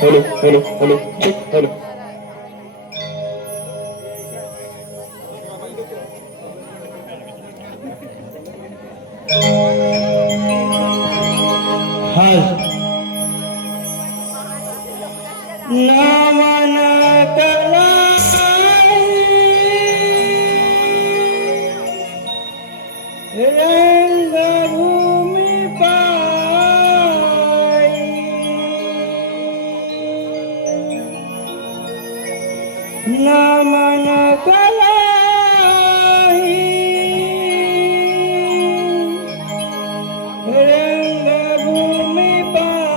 Hello hello hello check hello hi Naman रंग भूमि पाई नमन कलाई रंग भूमि पाई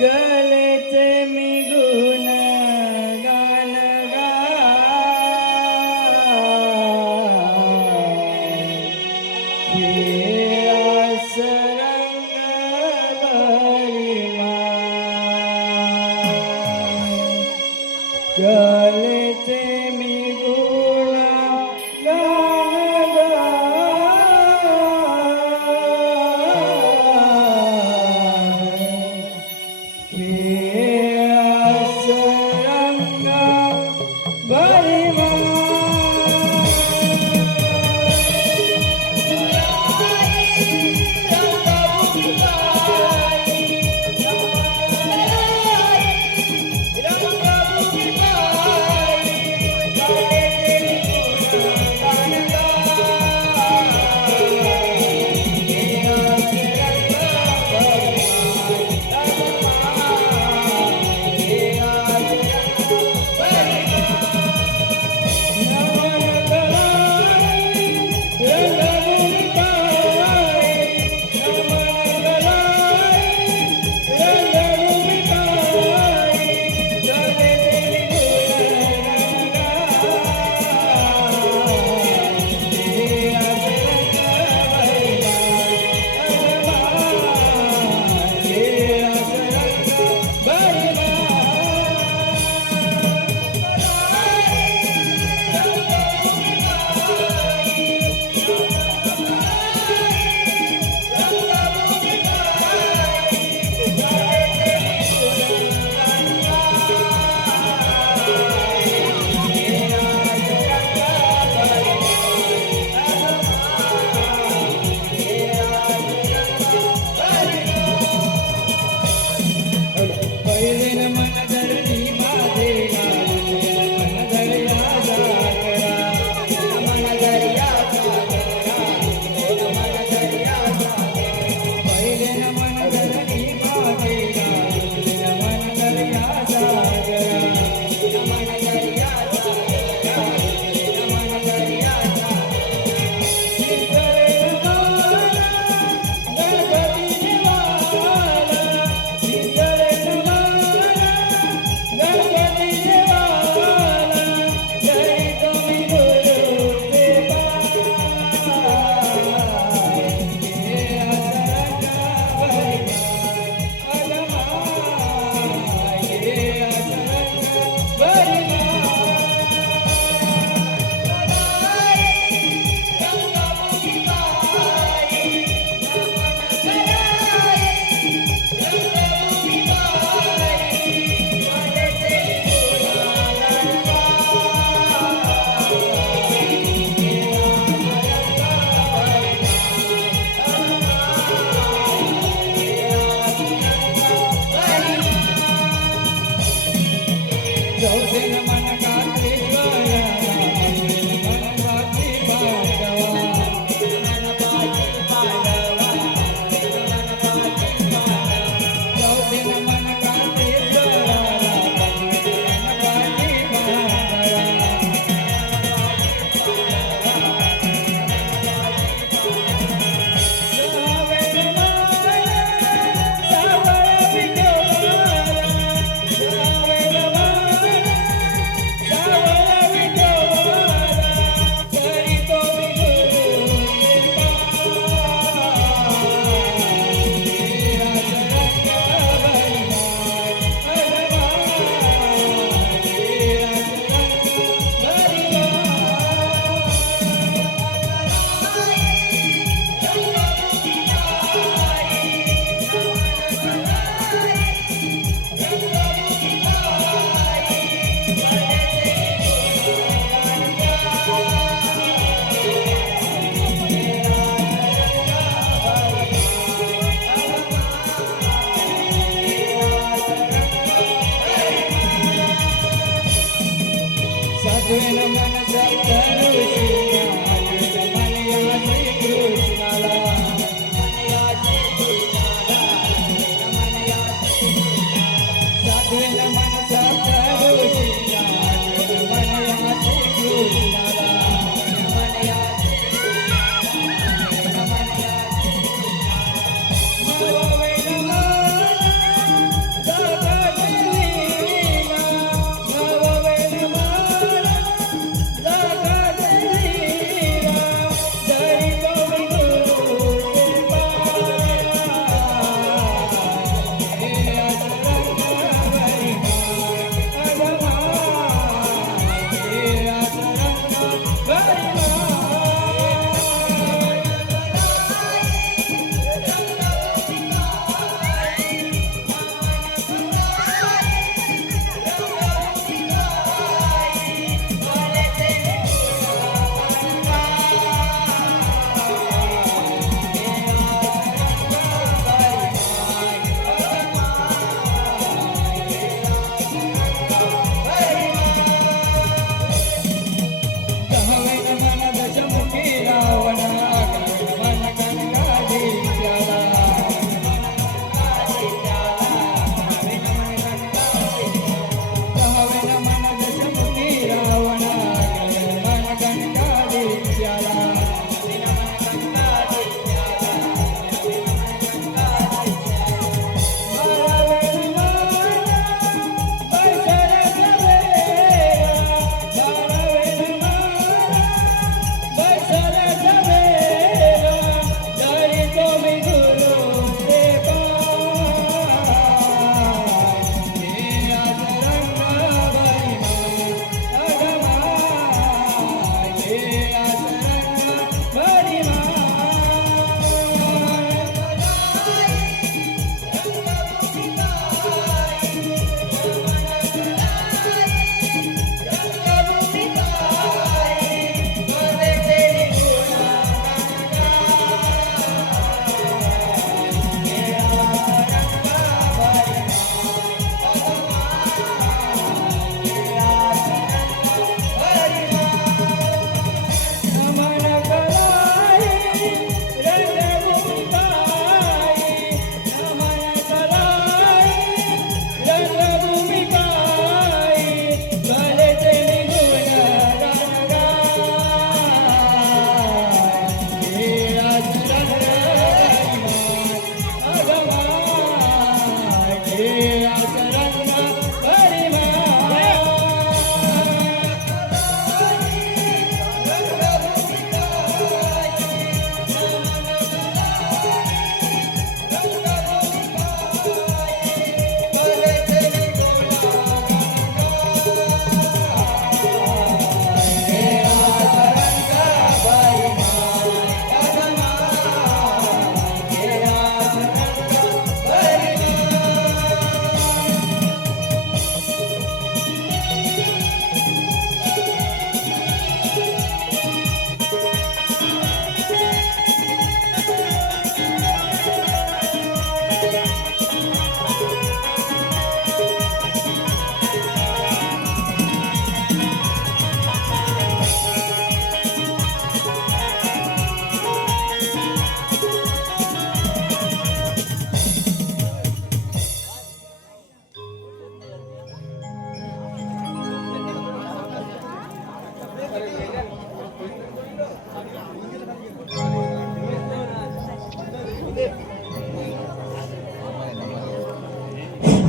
कलेचे मी गुण गान खेळास रंग भरिमा कलेचे मी गुण गान खेळास रंग भरिमा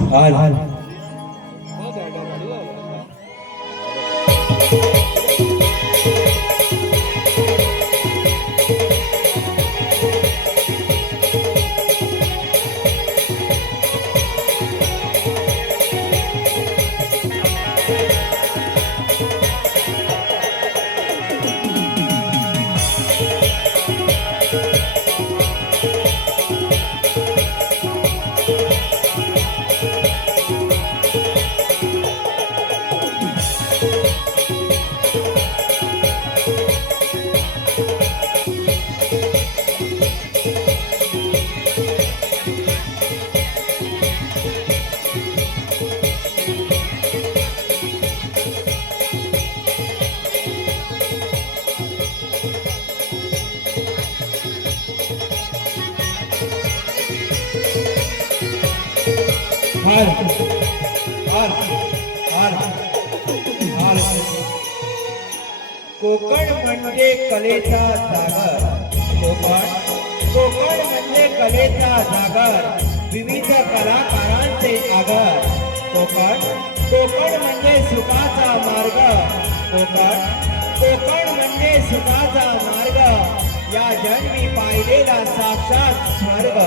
हाल हाल हाल हाल हाल कोकण म्हणजे कलेचा जागर कोकण म्हणजे कलेचा जागर विविध कलाकारांचे आगर कोकण म्हणजे सुखाचा मार्ग कोकण म्हणजे सुखाचा मार्ग या जन्मी पाहिलेला साक्षात स्वर्ग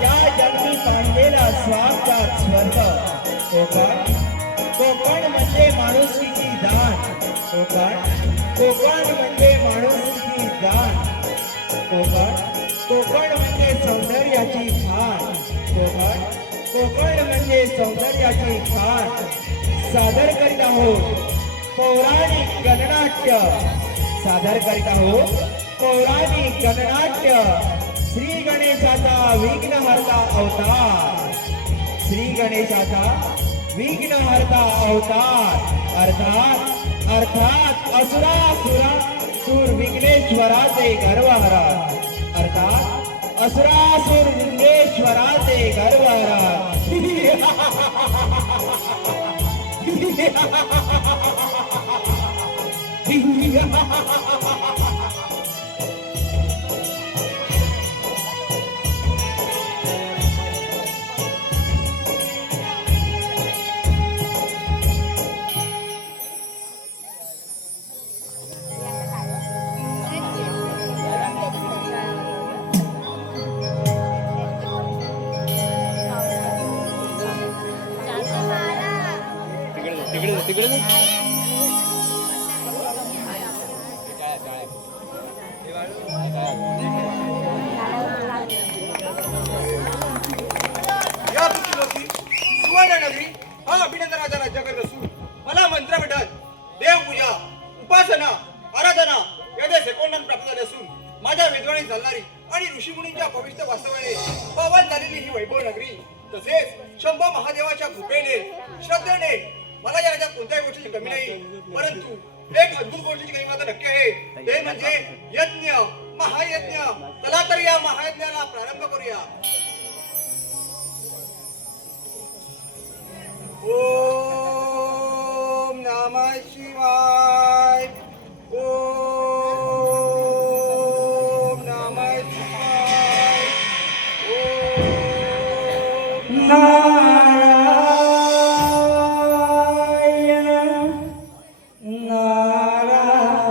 या जन्मी पाहिलेला साक्षात स्वर्ग कोकण म्हणजे माणुसकीची जाण कोकण म्हणजे माणुसकीची जाण कोकण म्हणजे सौंदर्याची खाण कोकण म्हणजे सौंदर्याची खाण सादर करीत आहोत पौराणिक गणनाट्य पौराणिक गणनाट्य श्री गणेशाचा विघ्नहर्ता अवतार विघ्नहर्ता अवतार अर्थात असुरासुर विघ्नेश्वराचे गर्वहरा असुरासुर विघ्नेश्वराचे गर्वहरा अभिनंदनाचा राज्याकडे नसून मला मंत्रपठन देवपूजा उपासना आराधना याचे सेकोंडन प्राप्त झाले असून माझ्या विद्वानी चालणारी आणि ऋषीमुनींच्या पवित्र वास्तव्याने पावन झालेली ही वैभव नगरी तसेच शंभू महादेवाच्या कृपेने श्रद्धेने मला या राज्यात कोणत्याही गोष्टीची कमी नाही परंतु एक अद्भुत गोष्टीची काही मात्र नक्की आहे ते म्हणजे यज्ञ महायज्ञ चला तर या महायज्ञाला प्रारंभ करूया ओम नमः शिवाय ओम नमः शिवाय ओम नारायण नारायण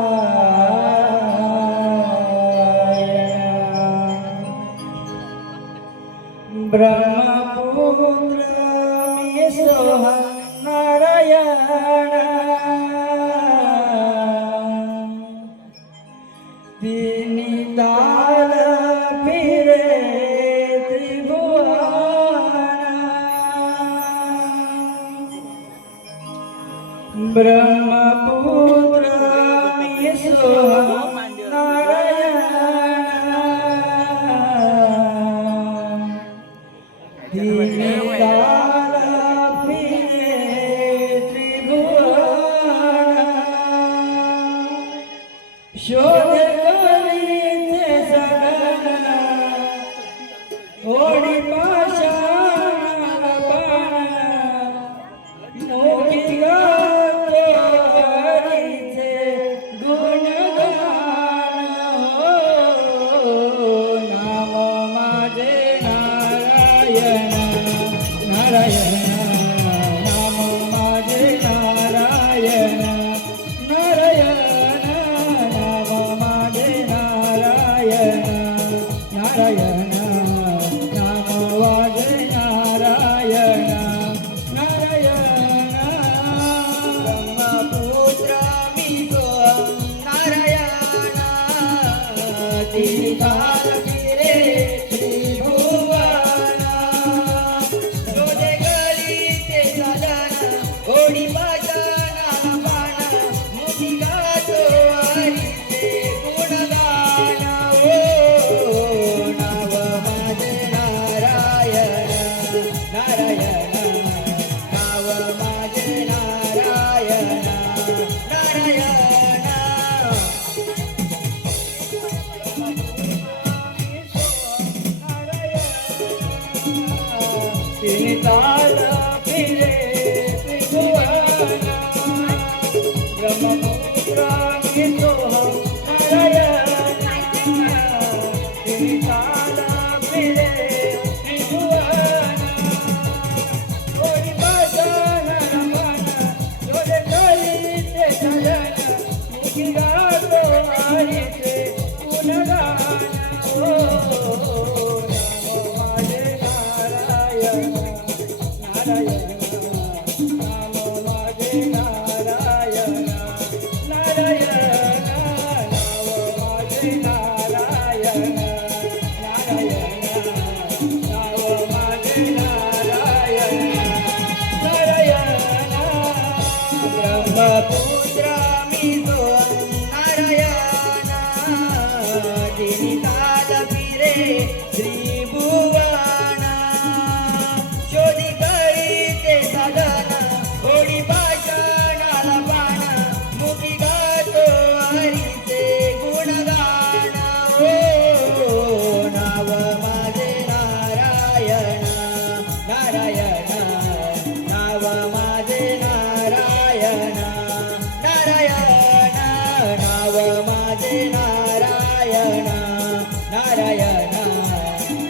ब्रह्मपुत्र सोहम नारायण तिनी ताल फिरे त्रिभुवन ब्रह्मपुत्र सोहम नारायण तिनी ताल शोध करीते सगन ओढी पाषाण मोठी गाते गुणगान नाम माझे नारायण नारायण नाम माझे नारायण नारायण नाम माझे नारायण नारायण नाम माझे नारायण नारायण ब्रह्मपुत्र मी सोहम नारायण तीर्थाल फिरे त्रिभुवन जोडे गळी ते साधन ओढी पाजन बाण मुठी गातो हरीचे गुणगान ओ नाव माझे नारायण नारायण नाव माझे नारायण नारायण तिने ताल फिरे त्रिभुवन ब्रह्मपुत्र मी सोहम नारायण तिने ताल फिरे त्रिभुवन ओढी पाजन रमण जोडे गळी ते साधन मुखी गातो हरीचे गुणगान ओ माझे नारायण नारायण नाम माझे नारायण नारायण नाव माझे नारायण नारायण नाव माझे नारायण नारायण ब्रह्मपुत्र मी सोहम नारायण तिन्ही ताल फिरे त्रिभुवन शोधी गळी ते साधन ओढी पाषाणाला बाण मुखी गातो हरीचे गुणगान ओ नाव माझे नारायण नारायण नाव माझे नारायण नारायण नाव माझे नारायण नारायण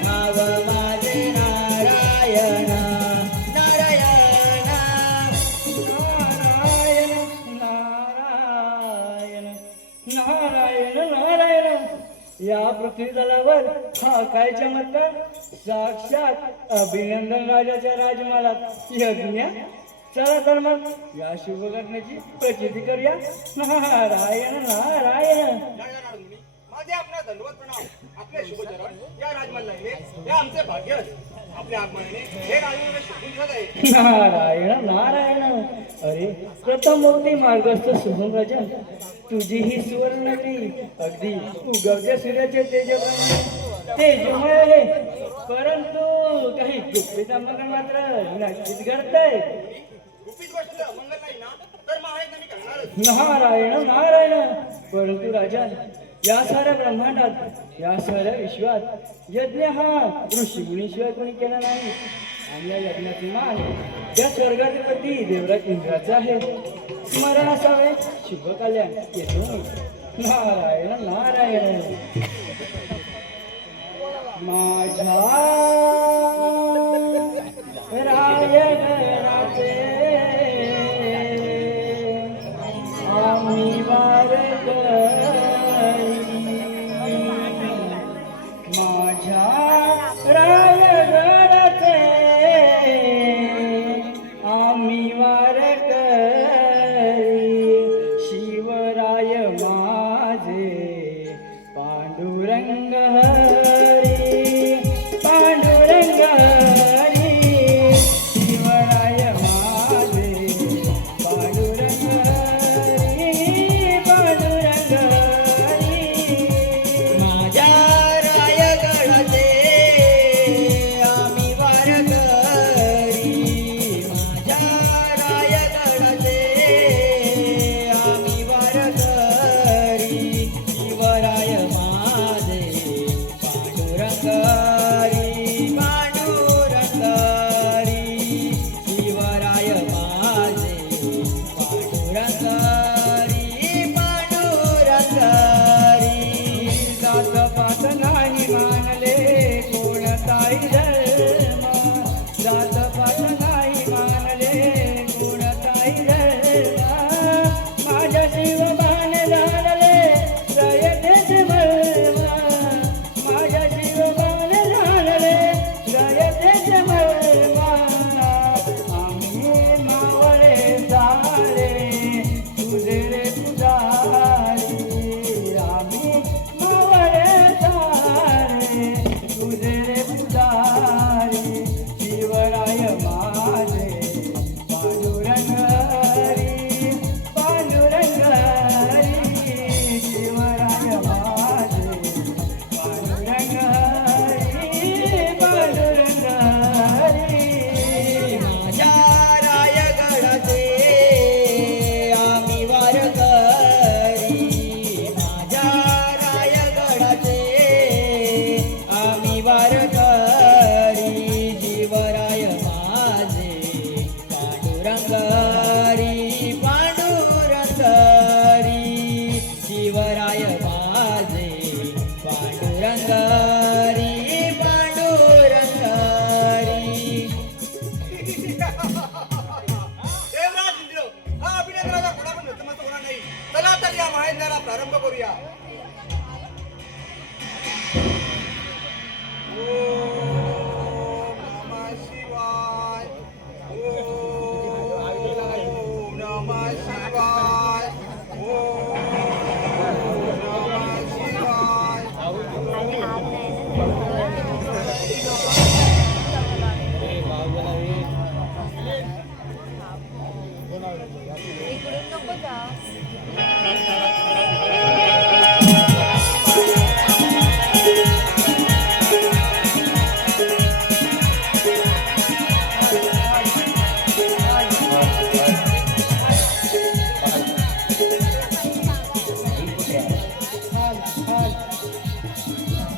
नाव माझे नारायण नारायण नारायण नारायण नारायण या पृथ्वी तलावर हा काय चमत्कार साक्षात अभिनंदन राजाच्या राजमहालात यज्ञ चला तर मग या शुभ घटनेची प्रचिती करूया नारायण नारायण माझे आपला धन्यवाद प्रणाम आपले शुभचरण या राजमहल हे आमचे भाग्य आपल्या आगमनाने हे राजमहल शोभून दिसत आहे नारायण नारायण अरे प्रथम मोठी मार्गस्थ शुभम राजन तुझी ही सुवर्णनगरी अगदी उगवत्या सूर्याचे तेजमय आहे परंतु काही गुप्त अमंगल मात्र नक्कीच घडतंय गुपित गोष्ट मंगल नाही ना तर महाराज मी करणारच नारायण नारायण परंतु राजन या साऱ्या ब्रह्मांडात या साऱ्या विश्वात यज्ञ हा ऋषीमुनीशिवाय कोणी केला नाही आणि या यज्ञाचे मान या स्वर्गाधिपती देवराज इंद्राचा आहे स्मरण असावे शुभ कल्याण येतो नारायण नारायण माझ्या रायण राजे आम्ही माझ्या रायगडाचे आम्ही वारकरी शिवराय माझे पांडुरंग हरी पांडुरंग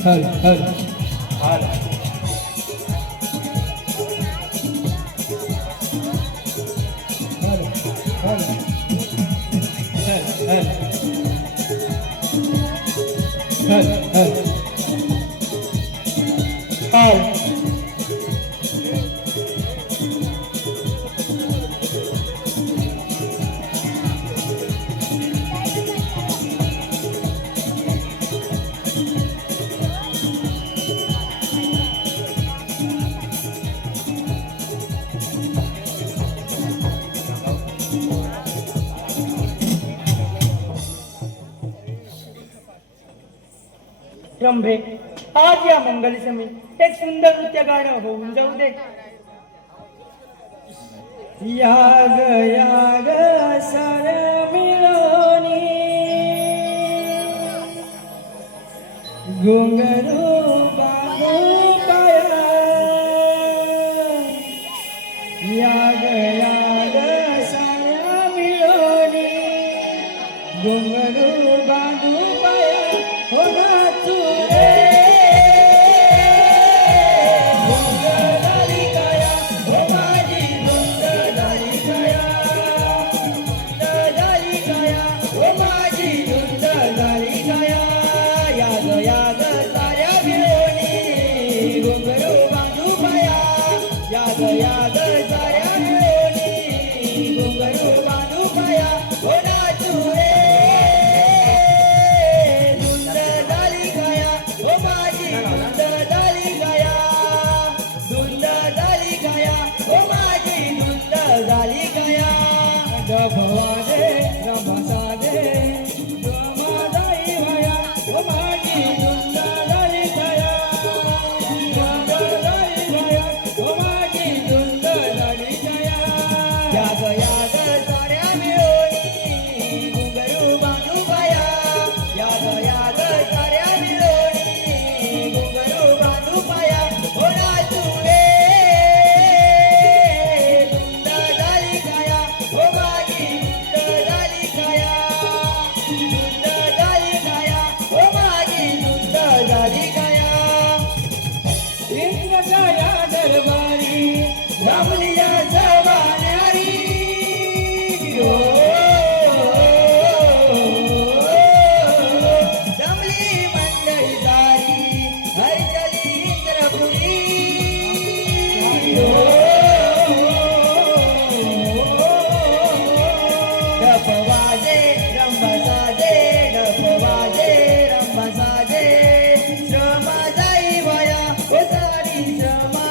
हल हल हल हल हल हल हल हल हल रंभे आज या मंगली समी एक सुंदर नृत्य गाणं होऊन जाऊ दे. याग सर मिळोनी घुंगरू बांधू पाया याग सर मिळोनी घुंगरू बांधू पाया हो नाचू रे धुंद झाली काया हो माझी धुंद झाली काया धुंद झाली काया हो माझी धुंद झाली काया याग साऱ्या मिळोनी घुंगरू बांधू पाया याग साऱ्या मिळोनी घुंगरू बांधू पाया हो नाचू रे भवादे रमसादे रमादाई भया ओ माझी धुंद झाली काया रमादाई भया ओ माझी धुंद झाली काया याग साऱ्या मिळोनी घुंगरू बांधू पाया याग साऱ्या मिळोनी घुंगरू बांधू पाया हो नाचू रे धुंद झाली काया हो माझी दरबारी रामलिया जवान्यारी हो जमली मंडळी दारी हरचली इंद्रपुरी हो डप वाजे रंभ साजे डप वाजे रंभ साजे श्रमा जाई वया ओ सारी श्रमा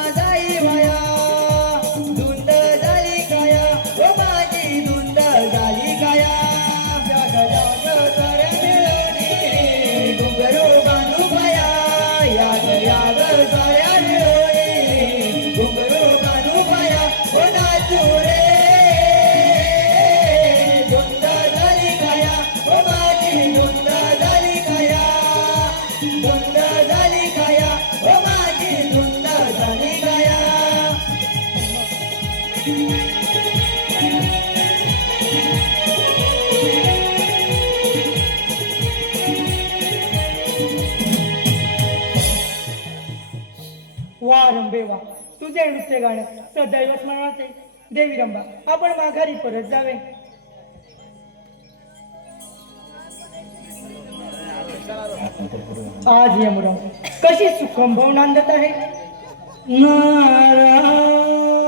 वा रंभे वा तुझे नृत्य गाणं सदैव स्मरणात आहे. देवी रंभा आपण माघारी परत जावे. आज यमुना कशी सुखंभव नांदत आहे.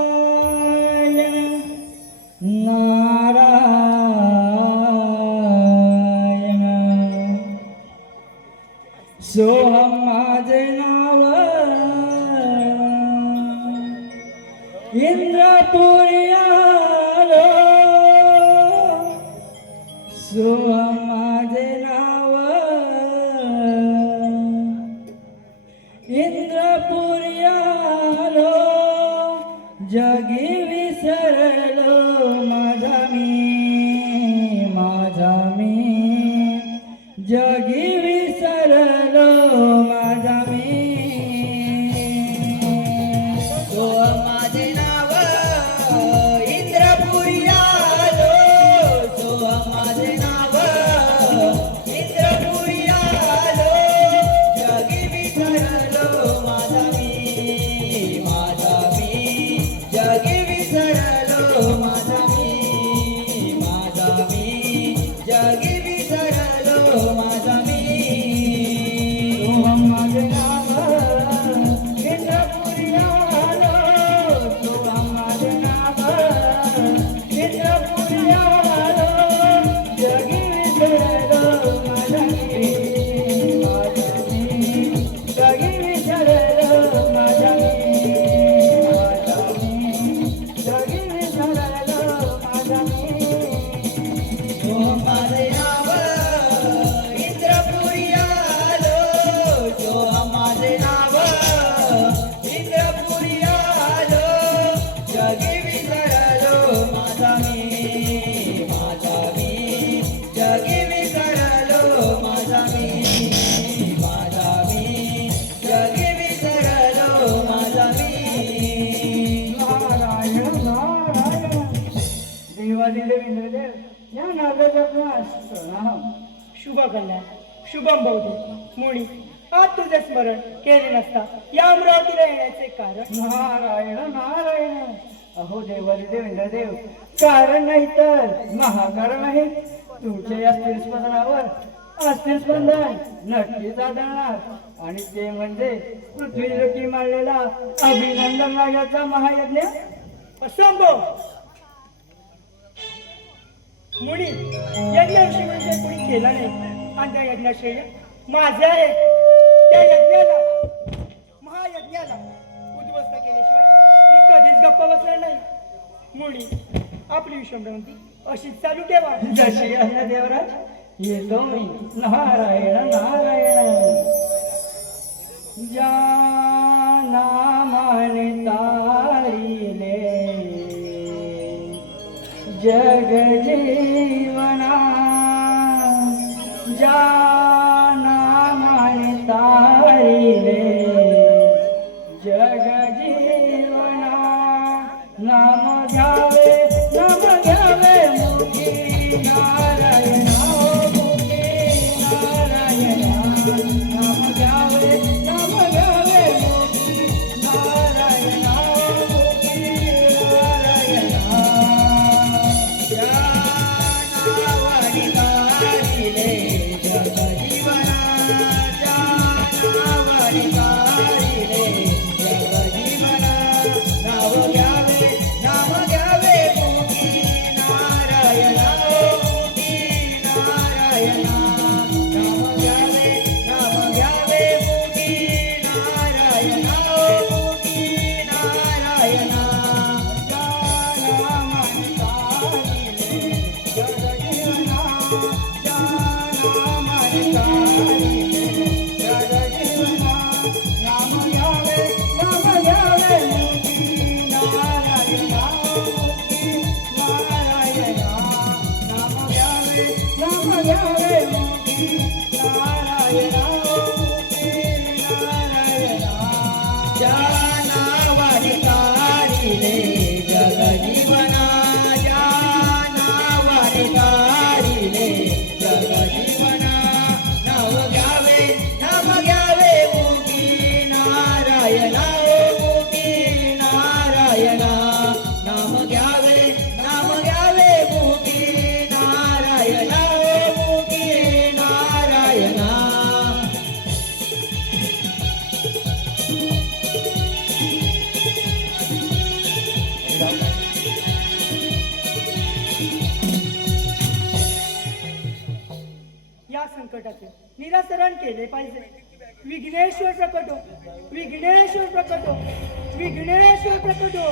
नारायण नारायण सोहम माझे नाव इंद्रपुरी आलो सोहम माझे नाव इंद्रपुरी आलो जगी विसरलो माझा मी जगी विसरलो माझा मी तो माझे नाव इंद्रपुरी आलो तो माझे नाव इंद्रपुरी आलो जगी विसरलो या नागजपनास प्रणाम. शुभ कल्याण शुभम बहुदे मुनी आज तुझे स्मरण केले नसता या अमरावतीला येण्याचे कारण. नारायण नारायण. अहो देवारी देवेंद्र देव, कारण नाही तर महाकारण आहे. तुमच्या या स्थिर स्पंदनावर अस्थिर स्पंदन नक्कीच आढळणार, आणि ते म्हणजे पृथ्वी मारलेला अभिनंदन राजाचा महायज्ञ. असंभव मुनी यज्ञाविषयी म्हणजे कोणी केला नाही, आणि त्या यज्ञाश्रय माझे आहे. त्या यज्ञाला महायज्ञाला उद्ध्वस्त केल्याशिवाय मी कधीच गप्पा बसणार नाही. मुनी आपली विश्वभ्रांती अशीच चालू ठेवा. जशी अन्न देवराज येतो मी. नारायण नारायण. ज्या नामाने तारिले जग जीवना, ज्या नामाने तारिले जग जीवना, नाम घ्यावे मुखी नारायण, मुखी नारायण. नाम घ्यावे मुखी नारायण, मुखी नारायण. या नावाने तारिले जग जीवना, या नावाने तारिले जग जीवना. नाव घ्यावे मुखी नारायण, मुखी नारायण. नाम घ्यावे मुखी नारायण, मुखी नारायण. या नामाने तारिले जग जीवना, या नामाने तारिले जग जीवना. नाम घ्यावे मुखी नारायण, मुखी नारायण. नाम घ्यावे मुखी नारायण, मुखी नारायण. ज्या नावाने तारिले जग जीवना, ज्या नावाने तारिले जग जीवना. नाव घ्यावे मुखी नारायण, मुखी नारायण. नाम घ्यावे मुखी नारायण, मुखी नारायण. या संकटाचे निरासरण केले पाहिजे. विघ्नेश्वर प्रकटो, विघ्नेश्वर प्रकटो, विघ्नेश्वर प्रकटो.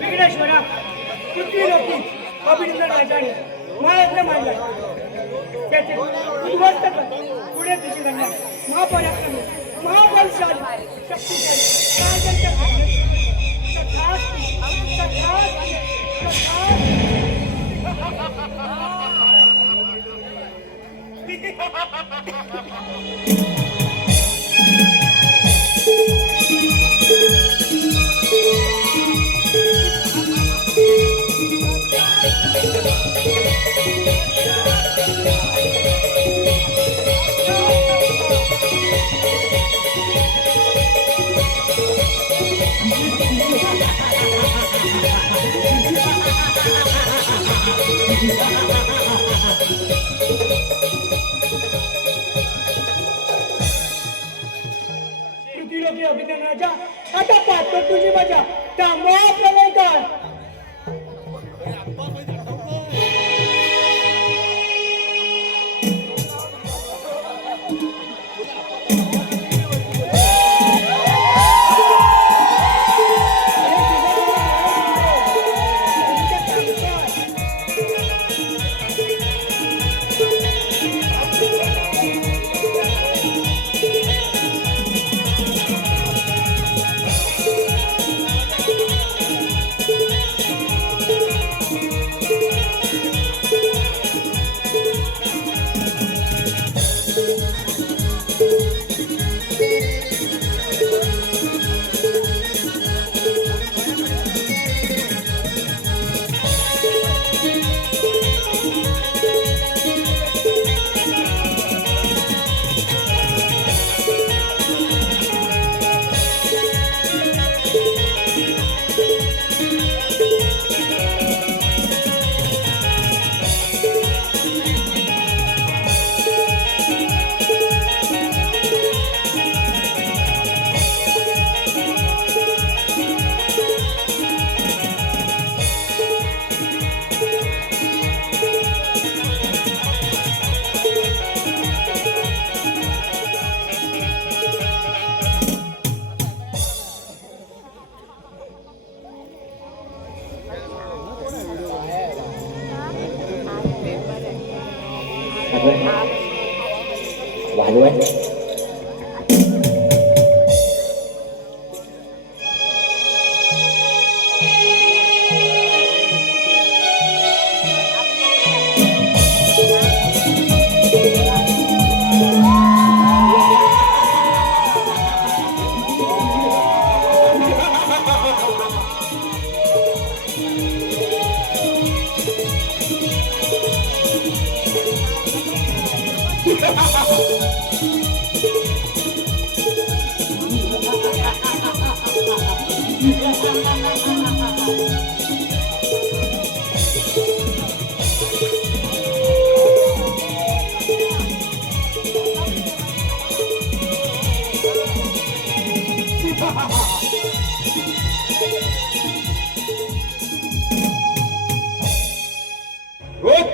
विघ्नेश्वरा पृथ्वी लोकी अभिनंदन राजाने महायज्ञ मांडला त्याचे उद्ध्वस्त कर पुढे तुझी गंगा महापराक्रमी महाबलशाली शक्तिशाली राजांच्या भाग्याने तथास्ति, तथास्ति, पृथ्वीलोकी अभिनंदन राजा आता पाहतो तुझी मजा त्यामुळे प्रलय काळ होय.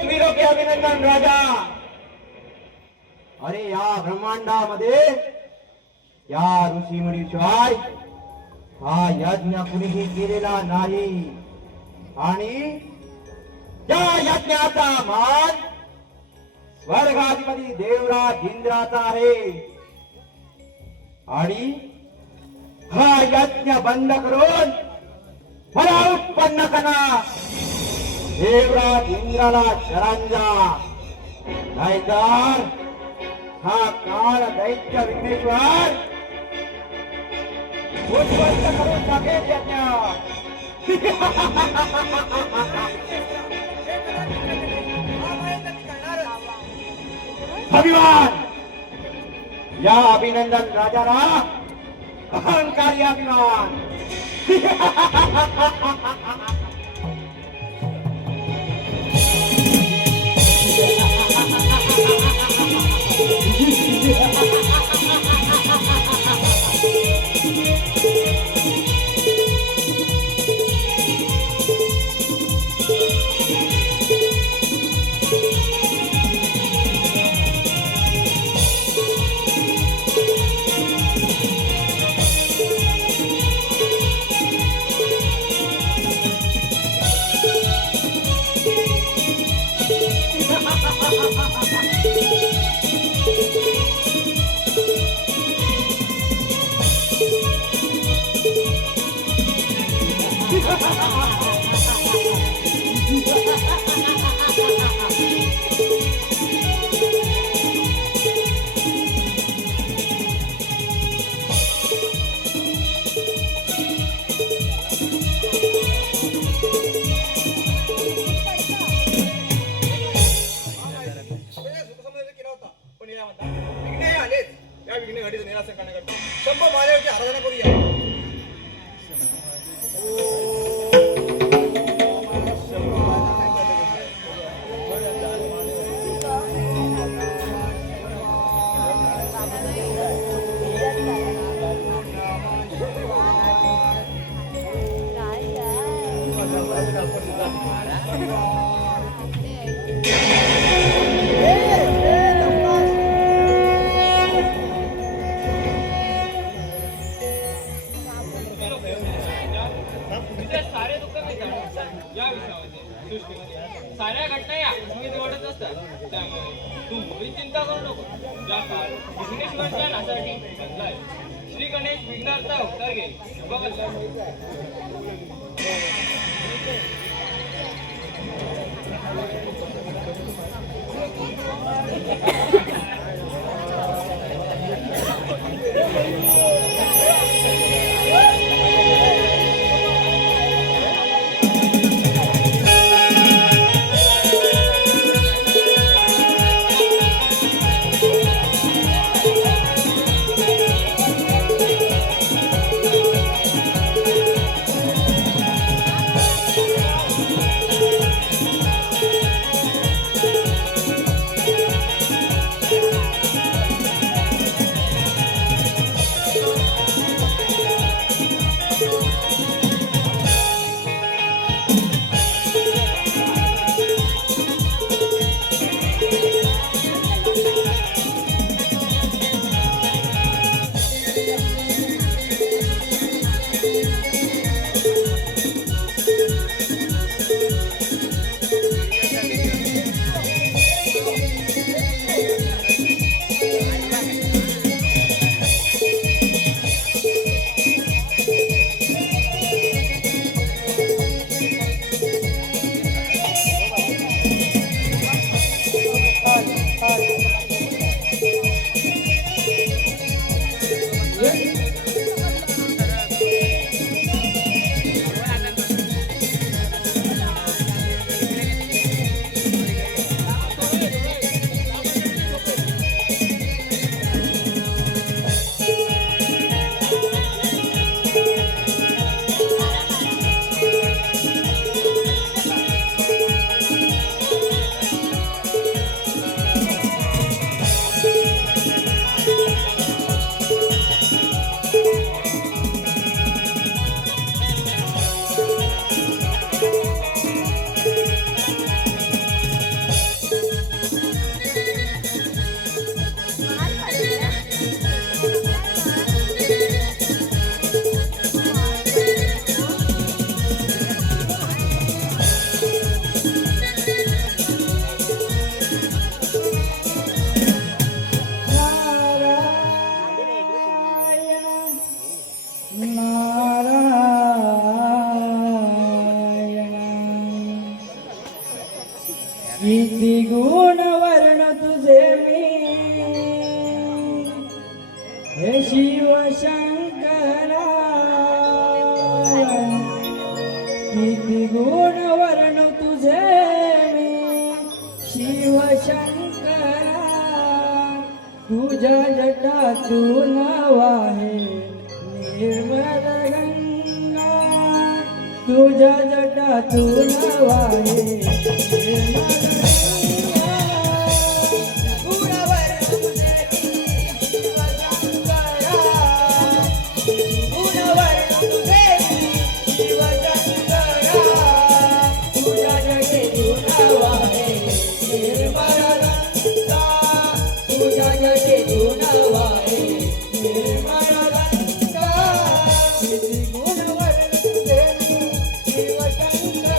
वीरों के अभिनंदन राजा. अरे या ब्रह्मांडामध्ये या ऋषी मुनीशिवाय हा यज्ञ कुणीही केलेला नाही आणि या यज्ञाचा मान स्वर्गाधिपती देवराज इंद्राचा आहे आणि हा यज्ञ बंद करून मला उत्पन्न करा. देवराज इंद्राला शरांजा नाहीतर हा काळ दैत्य विघ्नेश्वर उद्ध्वस्त करून टाकेल यज्ञ. अभिमान या अभिनंदन राजाला अहंकारी अभिमान. साऱ्या घटना या अस्मित वाटत असतात. त्यामुळे तू मुळी चिंता करू नको. या काळ विघ्नेश्वरच्या नासाठी बदलाय. श्री गणेश विघ्नार्थ अवतार घे. शुभ किती गुण वर्ण तुझे मी हे शिव शंकरा, किती गुण वर्ण तुझे मी शिव शंकरा, तुझ्या जटातून वाहे निर्मल गंगा, तुझ्या जटातून वाहे निर्मल गंगा. गुणवर्ण तुझे मी शिव शंकरा, गुणवर्ण तुझे मी शिव शंकरा, तुझ्या जटातून वाहे निर्मल गंगा, तुझ्या जटातून वाहे निर्मल गंगा. किती गुणवर्ण तुझे मी शिव शंकरा,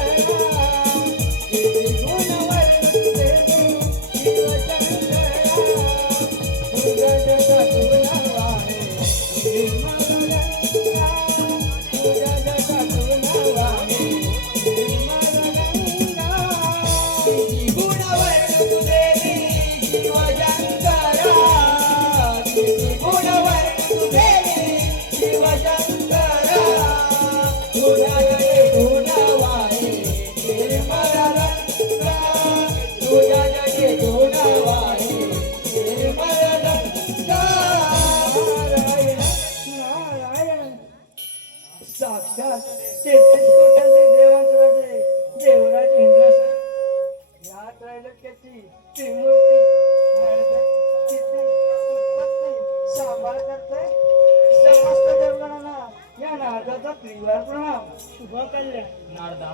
किती गुणवर्ण तुझे मी शिव शंकरा, तुझ्या जटातून वाहे निर्मल गंगा, तुझ्या जटातून वाहे निर्मल गंगा. किती गुणवर्ण तुझे मी शिव शंकरा, किती गुणवर्ण तुझे मी शिव शंकरा, तुझ्या जटेतून वाहे निर्मल गंगा, तुझ्या जटेतून वाहे निर्मल गंगा. नारायण नारायण साक्षात 33 कोट्यांचे देवांचे देवराज इंद्रासन या त्रैलोक्याची त्रिमूर्ती स्थिती उत्पत्ती सांभाळ करते. समस्त देवगणांना या नारदाचा त्रिवार प्रणाम. शुभ कल्याण. नारदा,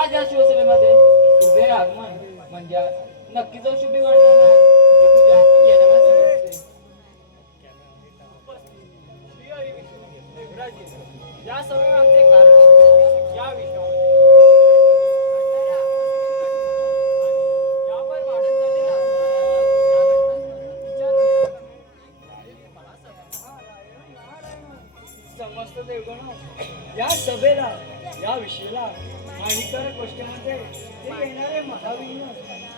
आज या शिवसेनेमध्ये तुझे आगमन म्हणजे आज नक्कीच औषधी घडणार आहे. जे तुझ्या येण्यामध्ये दिसते. श्री हरी विष्णू देवराजे, या सगळ्याचे कारण या विषयामध्ये आणि यावर वाढत चाललेला या घटनांचा विचार समस्त देवगण या सभेला या विषयाला हानिकारक गोष्टी म्हणजे ते येणारे महाविघ्न,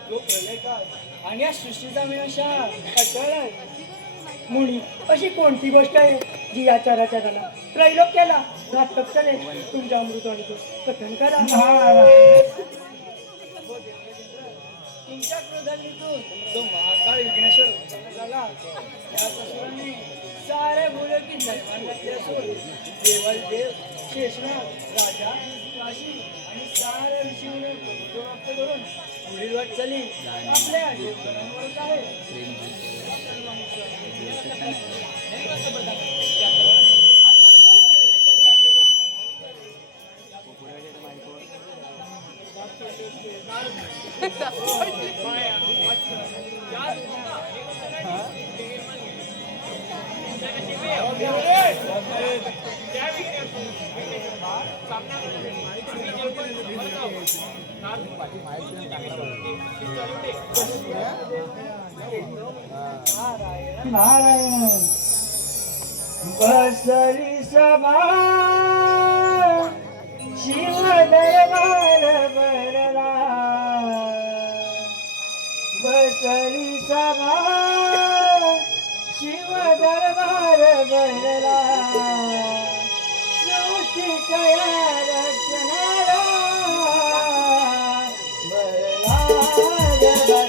जो प्रलयकाळ आणि या सृष्टीचा विनाशा अटळ आहे. मुनी, अशी कोणती गोष्ट आहे जी या चराचराला त्रैलोक्याला घातक करेल? तुमच्या अमृतवाणीतून कथन करा. तुमच्या क्रोधांतून जो महाकाळ विघ्नेश्वर उत्पन्न झाला, त्या असुरांनी सारे मुलं की जन्माला घातले असून देवालदेव, शेषनाग, राजा, काशी आणि सारे ऋषीमुनी प्राप्त करून पुढील वाटचाली आपल्या देवगणांवरच आहे. नारायण बसली सभा शिव दरबार भरला, बसली सभा शिव दरबार भरला, सृष्टीच्या रक्षणाला भरला भरला.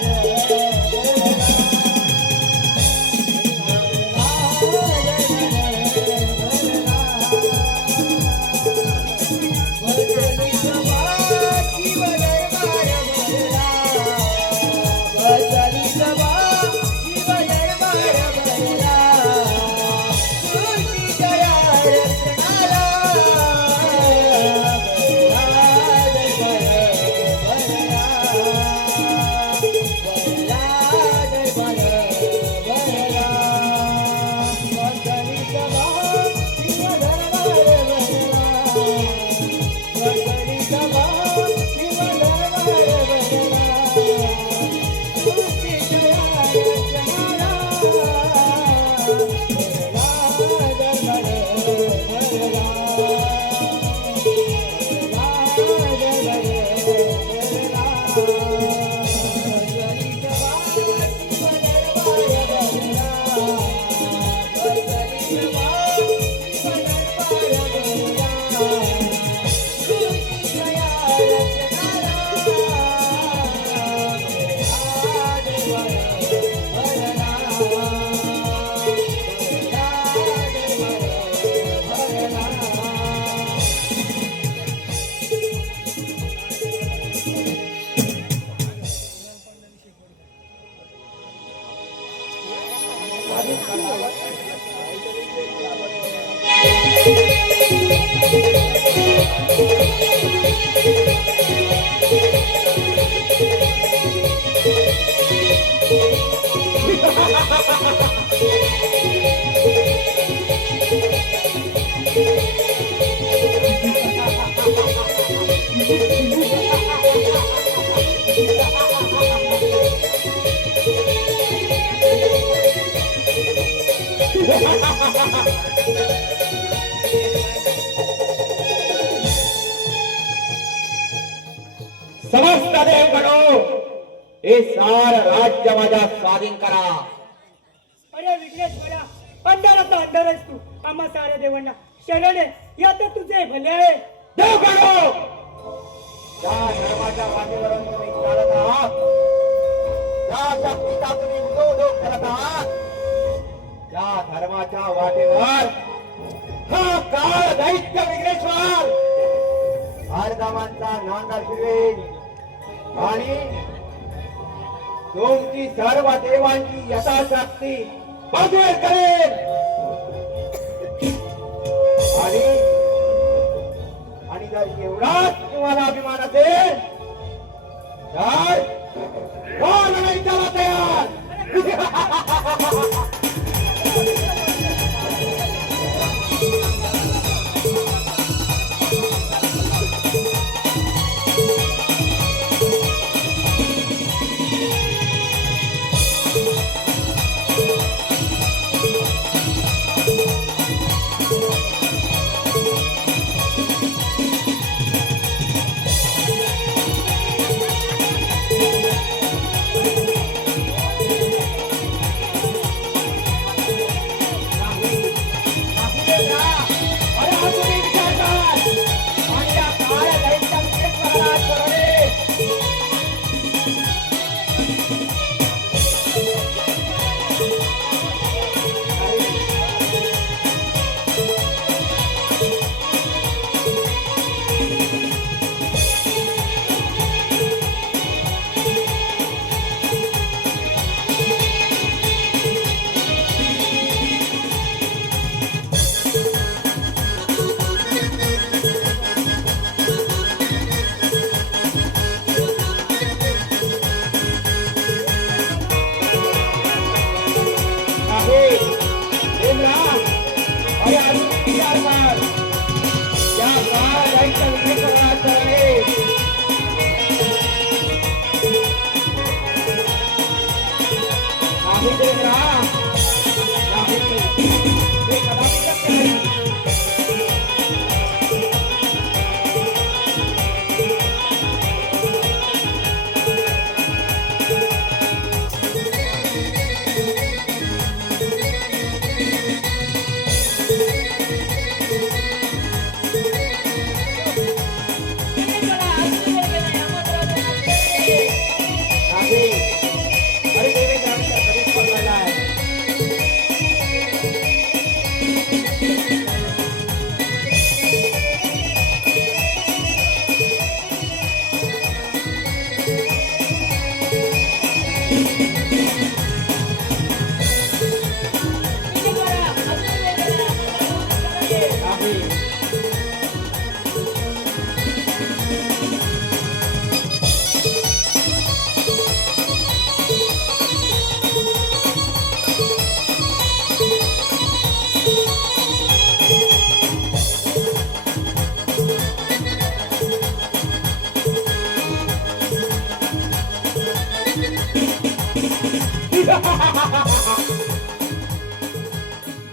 समस्त देवगणो हे सार राज्य माझ्या स्वाधीन करा. अरे विघ्नेश्वरा, अंधाराचा अंधार आहेस तू. आम्हा साऱ्या देवांना शरण आहे. यात तुझे भले आहे. देवगणो ज्या धर्माच्या वाटेवरून तुम्ही चालत आहात, ज्या शक्तीचा तुम्ही उदोउदो करत आहात, त्या धर्माच्या वाटेवर हा काळ दैत्य विघ्नेश्वर हरदामांचा नांगर फिरवेल आणि तुमची सर्व देवांची यथाशक्ती बाजूला करेल. आणि जर एवढाच तुम्हाला अभिमान असेल तर कोण नाही त्याला तयार.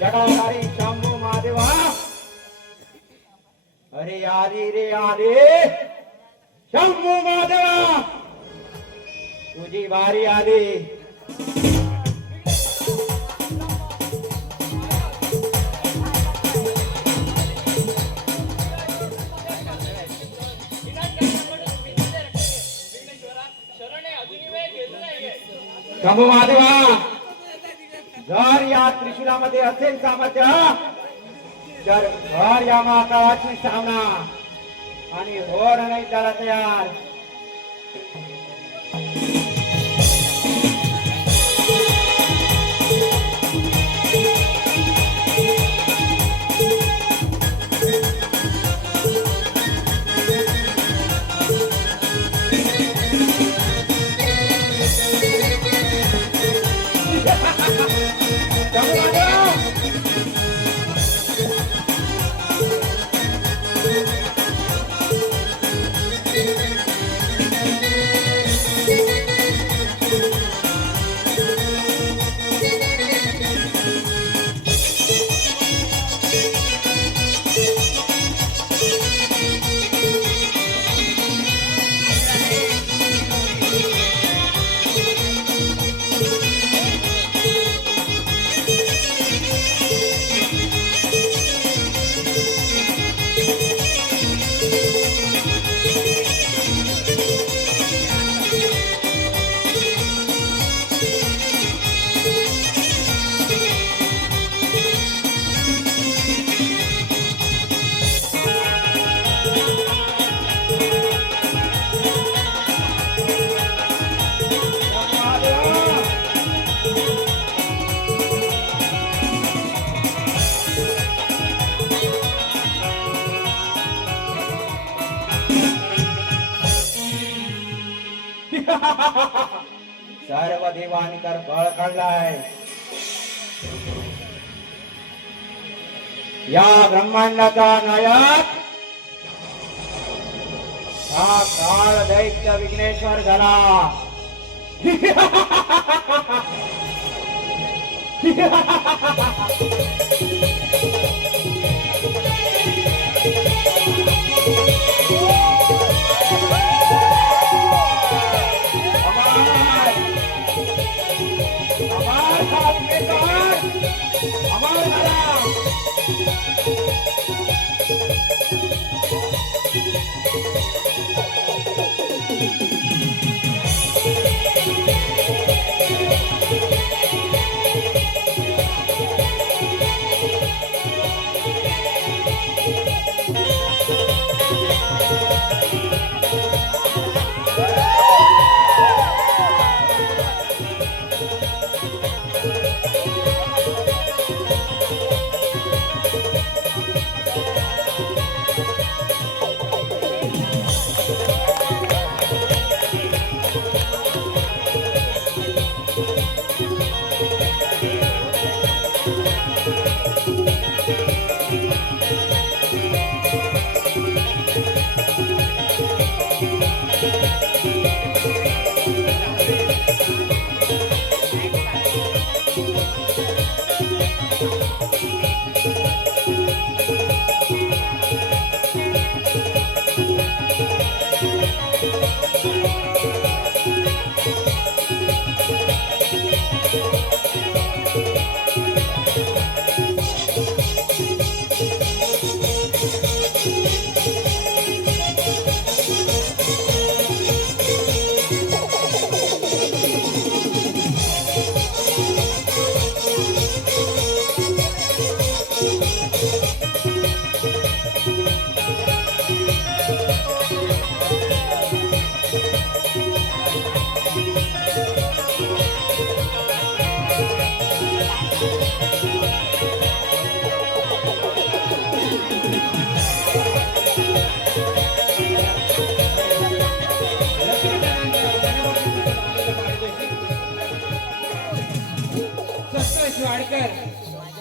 जटाधारी शंभू महादेवा, अरे आली रे आली शंभू महादेवा, तुझी बारी आली. शंभू महादेवा, जर या त्रिशूलामध्ये असेल सामर्थ्य तर भर या महाकाळाची सामना आणि होर नाही त्याला तयार. सर्व देवांनी तर कळ काढलाय. या ब्रह्मांडाचा नायक हा काळ दैत्य विघ्नेश्वर झाला.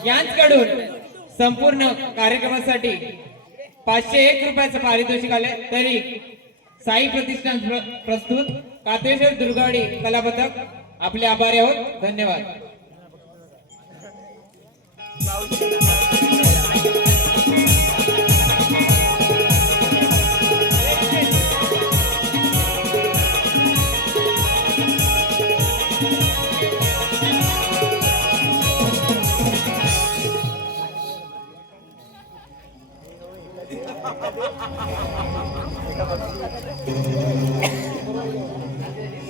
यांच्याकडून संपूर्ण कार्यक्रमासाठी 501 रुपयाचं पारितोषिक आले. तरी साई प्रतिष्ठान प्रस्तुत कातेश्वर दुर्गाडी कला पथक आपले आभारी आहोत. धन्यवाद.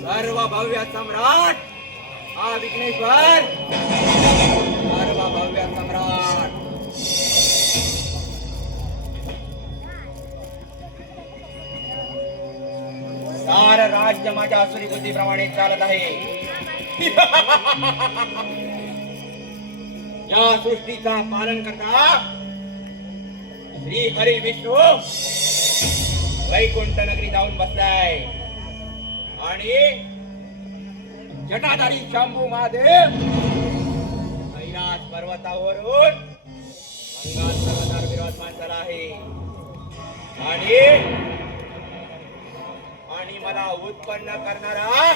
सर्व भव्य सम्राट हा विघ्नेश्वर. सर्व भव्य सम्राट. सार राज्य माझ्या आसुरी बुद्धीप्रमाणे चालत आहे. या सृष्टीचा पालन करता श्री हरी विष्णू वैकुंठ नगरी जाऊन बसलाय आणि जटाधारी शंभू महादेव कैलास पर्वतावरून अंगात सर्वदार विराजमान झाला आहे. आणि मला उत्पन्न करणारा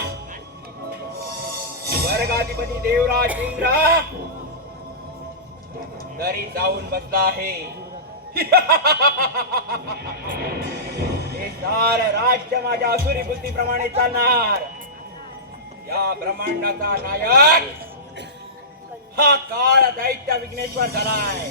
वर्गाधिपती देवराज इंद्र तरी जाऊन बसला आहे. हे सार राज्य माझ्या असुरी बुद्धीप्रमाणे चालणार. या ब्रह्मांडाचा नायक हा काळ दैत्य विघ्नेश्वर झालाय.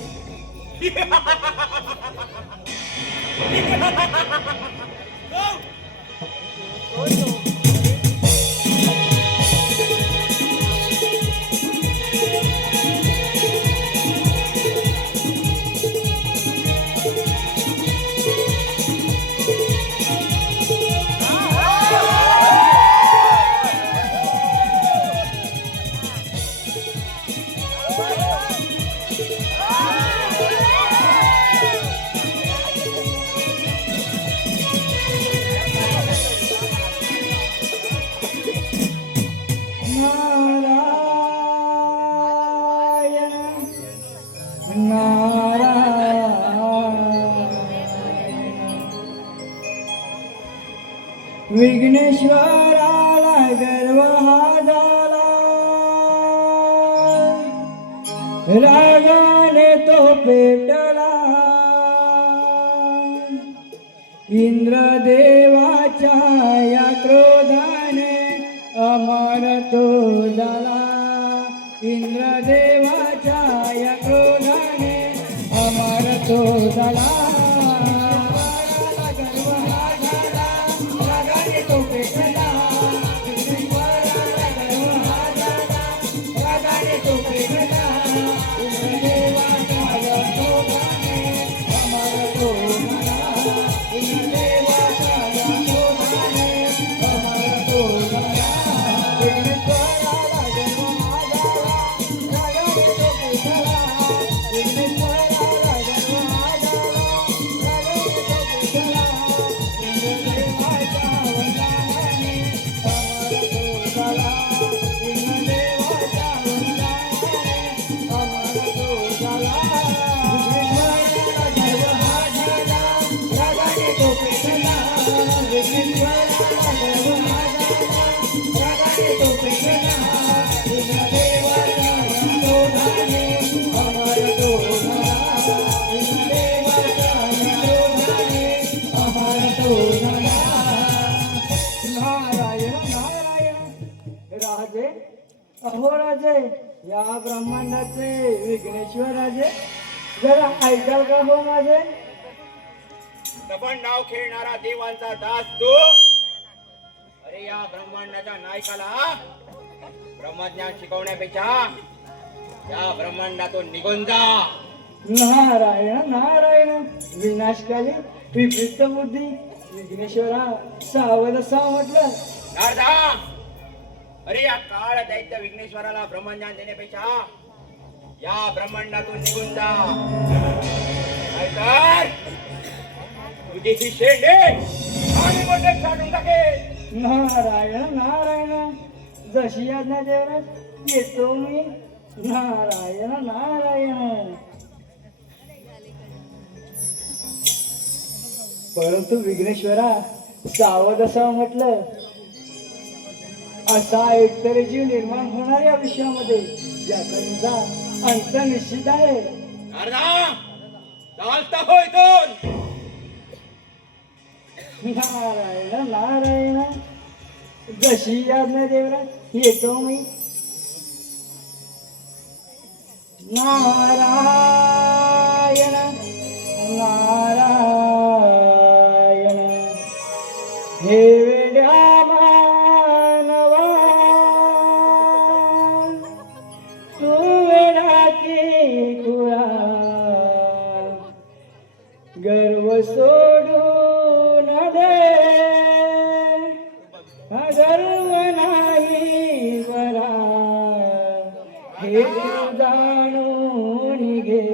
विघ्नेश्वराला गर्व हा झाला, रागाने तो पेटला, इंद्रदेवाच्या या क्रोधाने अमर तो झाला, इंद्रदेवाच्या या क्रोधाने अमर तो झाला. गर्व हा झाला, रागाने तो पेटला, विघ्नेश्वराला गर्व हा झाला, रागाने तो पेटला, इंद्रदेवाच्या या क्रोधाने अमर तो झाला, इंद्रदेवाच्या या क्रोधाने अमर तो झाला. विघ्नेश्वराला गर्व हा झाला, रागाने तो पेटला, विघ्नेश्वराला गर्व हा झाला, रागाने तो पेटला, इंद्रदेवाच्या वंदनाने अमर तो झाला, इंद्रदेवाच्या वंदनाने अमर तो झाला. विघ्नेश्वराला गर्व हा झाला, रागाने तो पेटला, विघ्नेश्वराला गर्व हा झाला, रागाने तो पेटला, इंद्रदेवाच्या क्रोधाने अमर तो झाला, इंद्रदेवाच्या क्रोधाने अमर तो झाला. नारायण नारायण. राजे, अहो राजे, या ब्रह्मांडाचे विघ्नेश्वर राजे, जरा ऐकाल का हो माझे? दफन नाव खेळणारा देवांचा दास तू. अरे या ब्रह्मांडाच्या नायकाला ब्रह्मज्ञान शिकवण्यापेक्षा या ब्रह्मांडातून निघून जा. नारायण नारायण. विनाशकाली विपरीत बुद्धी. विघ्नेश्वरा सावध असा म्हटलं. नारदा, अरे या काळ दैत्य विघ्नेश्वराला ब्रह्मज्ञान देण्यापेक्षा या ब्रह्मांडातून निघून जा. काय कर, तुझी ही शेंडे आणि मोठे छाडून टाकेल. नारायण नारायण. जशी आज्ञा देवराज येतो मी. नारायण नारायण. परंतु विघ्नेश्वरा सावध असावं म्हटलं. असा एकतरी जीव निर्माण होणार या विश्वामध्ये, ज्याचा तुझा अंत निश्चित आहे. नारदा, चालता हो इथून. नारायण नारायण. जशी आज्ञा देवराज येतो मी. नारायण नारायण. हे वेड्या मानवा, तू वेडा की कुळा, गर्व सोडून दे, हा गर्व नाही बरा, हे तू जाणून घे,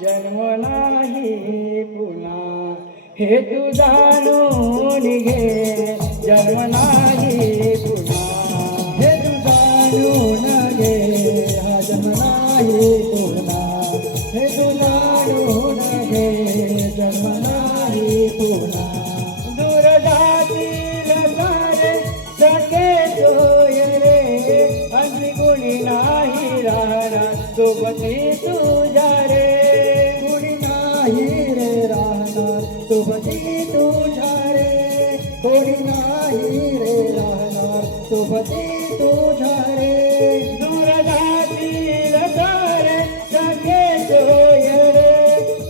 जन्म नाही पुन्हा, हे तू जाणून घे, जन्म नाही पुन्हा, हे तू जाणून घे, हा जन्म नाही पुन्हा, हे तू जाणून घे, जन्म नाही पुन्हा. दूर जातील सारे सखे सोय रे, अगदी कोणी नाही राहणार सोबती तुझ्या रे, कोणी नाही रे राहणार सोबती तुझ्या रे, कोणी नाही रे राहणार सोबती तुझ्या रे. दूर जातील सारे सखे सोय रे,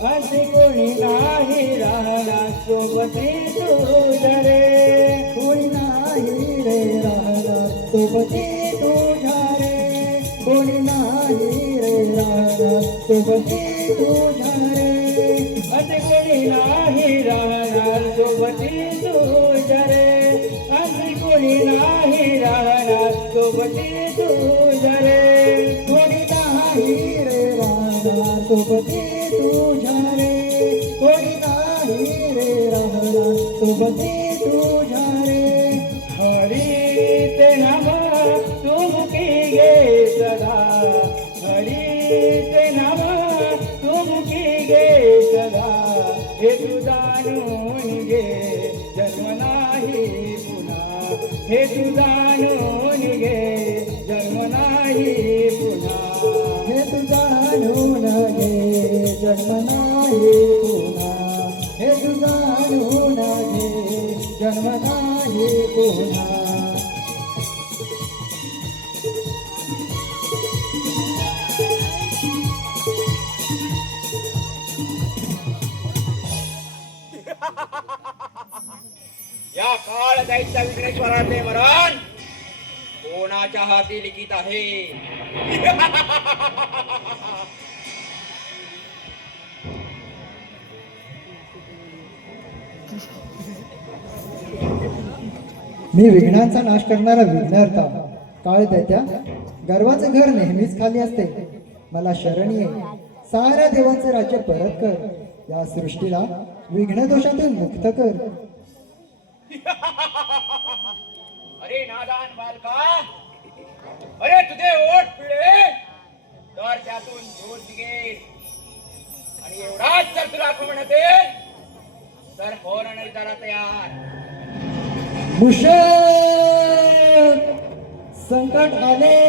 अगदी कोणी नाही राहणार सोबती तुझ्या रे, कोणी नाही रे राहणार सोबती तुझ्या रे, कोणी नाही रे राहणार सोबती तुझ्या रे, असे कोणी नाही राहणार सोबती तुझ्या रे, असे कोणी नाही राहणार सोबती तुझ्या रे, कोणी नाही रे राहणार सोबती तुझ्या रे, कोणी नाही रे राहणार सोबती तुझ्या रे. हरी ते नाम तुमकी गे सदा, हरी ते नाम तुमकी गे सदा, हे तू जाणून घे, जन्म नाही हे तू जाणून घे जन्म नाही पुन्हा, हे तू जाणून घे जन्म नाही पुन्हा, हे तू जाणून घे जन्म नाही पुन्हा. या काळ दैत्य विघ्नेश्वराचे मरण कोणाच्या हाती लिखित आहे? मी विघ्नांचा नाश करणारा विघ्नहर्ता काळ दैत्या, गर्वाचे घर नेहमीच खाली असते. मला शरण ये, साऱ्या देवांचे राज्य परत कर, या सृष्टीला विघ्न दोषातून मुक्त कर. अरे नादान बालका, अरे तुझे ओठ पिळे तर त्यातून ज्योत निघेल. आणि एवढाच जर तुला आठवण असेल तर हो नाही जरा तयार. मूषक संकट आले.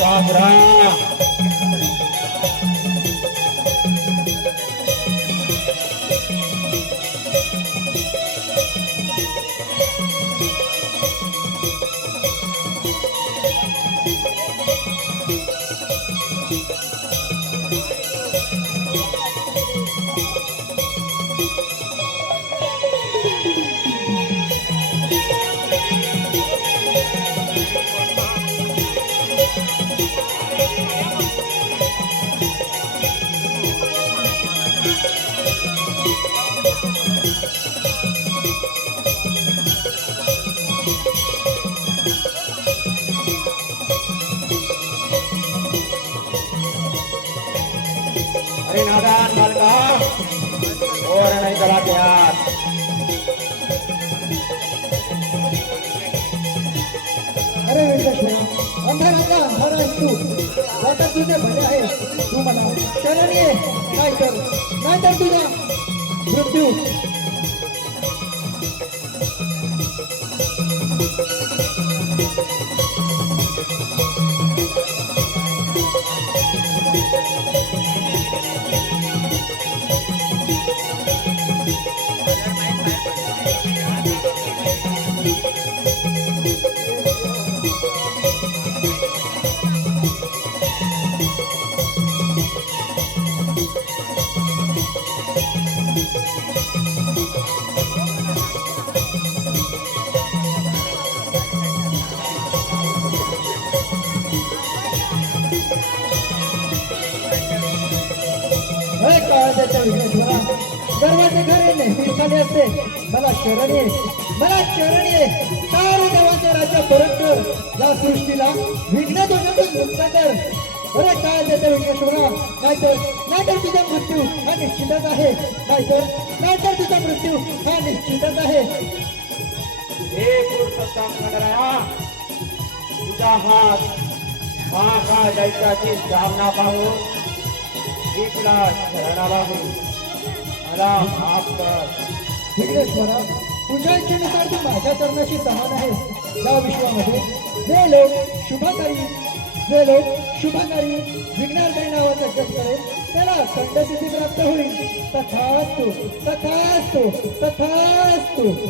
राम राम. अरे नादान बालका, और नहीं चला तयार. अरे वेंकटेश्वरा, अंधारातला अंधार आहेस तू, आता तुझे भले आहे. तू मला शरण ये, नाहीतर तुझा मृत्यू. काळजाच्या विघ्नेश्वरा, गर्वाचे घर नेहमी खाली असते. मला शरण ये, मला शरण ये, सारे देवाचे राज्य परत कर, या सृष्टीला विघ्न दोषातून मुक्त कर. अरे काळजाच्या विघ्नेश्वरा, नाहीतर तुझा मृत्यू हा निश्चितच आहे. नाहीतर तुझा मृत्यू हा निश्चितच आहे. हे पुरुष संकटराया तुझा हात महाकाय दैत्याची सामना पाहून इकला शरणाला मला माफ कर. विघ्नेश्वरा, तुझ्या इच्छेनुसार तू माझ्या चरणाशी समान आहे. या विश्वामध्ये जे लोक शुभकारी विघ्नार्दय नावाचा जप करेल त्याला खंडसिद्धी प्राप्त होईल. तथास्तु तथास्तु तथास्तु.